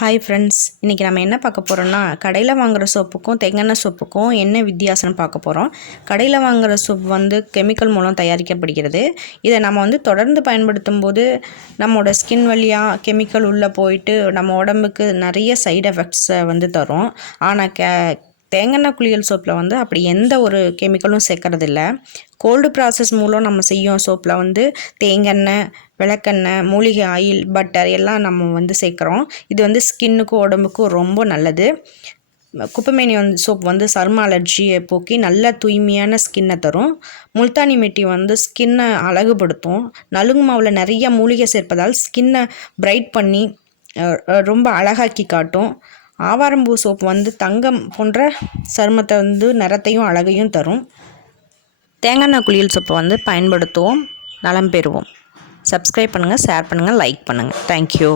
Hi friends, இன்றைக்கி நம்ம என்ன பார்க்க போகிறோம்னா கடையில் வாங்குகிற சோப்புக்கும் தேங்காய் சோப்புக்கும் என்ன வித்தியாசம்னு பார்க்க போகிறோம். கடையில் வாங்குகிற சோப்பு வந்து கெமிக்கல் மூலம் தயாரிக்கப்படுகிறது. இதை நம்ம வந்து தொடர்ந்து பயன்படுத்தும் போது நம்மளோட ஸ்கின் வழியாக கெமிக்கல் உள்ளே போயிட்டு நம்ம உடம்புக்கு நிறைய சைடு எஃபெக்ட்ஸை வந்து தரும். ஆனால் தேங்காய் குளியல் சோப்பில் வந்து அப்படி எந்த ஒரு கெமிக்கலும் சேர்க்கறதில்ல. கோல்டு ப்ராசஸ் மூலம் நம்ம செய்யும் சோப்பில் வந்து தேங்காய், விளக்கெண்ணெய், மூலிகை ஆயில், பட்டர் எல்லாம் நம்ம வந்து சேர்க்குறோம். இது வந்து ஸ்கின்னுக்கும் உடம்புக்கும் ரொம்ப நல்லது. குப்பைமேனி சோப் வந்து சரும அலர்ஜியை போக்கி நல்ல தூய்மையான ஸ்கின்னை தரும். முல்தானி மெட்டி வந்து ஸ்கின்னை அழகுபடுத்தும். நலுங்கு மாவில் நிறைய மூலிகை சேர்ப்பதால் ஸ்கின்னை பிரைட் பண்ணி ரொம்ப அழகாக்கி காட்டும். ஆவாரம்பூ சோப்பு வந்து தங்கம் போன்ற சருமத்தை வந்து நிறத்தையும் அழகையும் தரும். தேங்காய் குளியல் சோப்பை வந்து பயன்படுத்துவோம், நலம் பெறுவோம். சப்ஸ்கிரைப் பண்ணுங்கள், ஷேர் பண்ணுங்கள், லைக் பண்ணுங்கள். தேங்க்யூ.